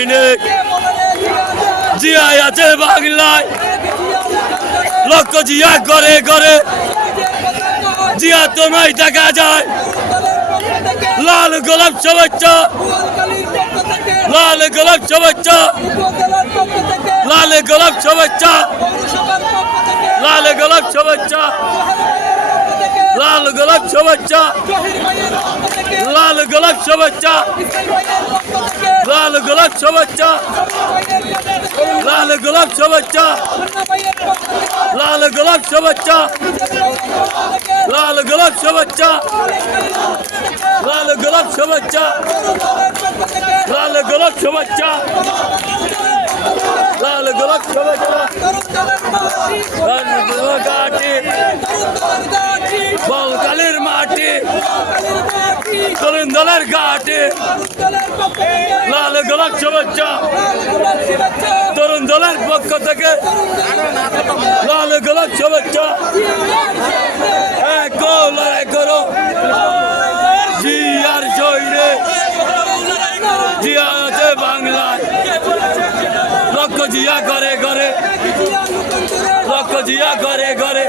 সৈনিক জিয়া আছে বাংলায় লক্ষ জিয়া করে করে জিয়া তোমায় দেখা যায় লাল গোলাপ শুভেচ্ছা লাল গোলাপ শুভেচ্ছা লাল গোলাপ শুভেচ্ছা লাল গোলাপ শুভেচ্ছা লাল গোলাপ শুভেচ্ছা লাল গোলাপ শুভেচ্ছা লাল গোলাপ শুভেচ্ছা লাল গোলাপ শুভেচ্ছা লাল গোলাপ শুভেচ্ছা লাল গোলাপ শুভেচ্ছা লাল গোলাপ শুভেচ্ছা লাল গোলাপ শুভেচ্ছা লাল গোলাপ শুভেচ্ছা ঘাটি বলকালির মাটি তরুণ দলের ঘাটি লাল গোলাপ শুভেচ্ছা তরুণ দলের পক্ষ থেকে লাল গোলাপ শুভেচ্ছা লড়াই করো জিয়ার জয়রে জিয়া আছে বাংলায় লক্ষ জিয়া ঘরে ঘরে লক্ষ জিয়া ঘরে ঘরে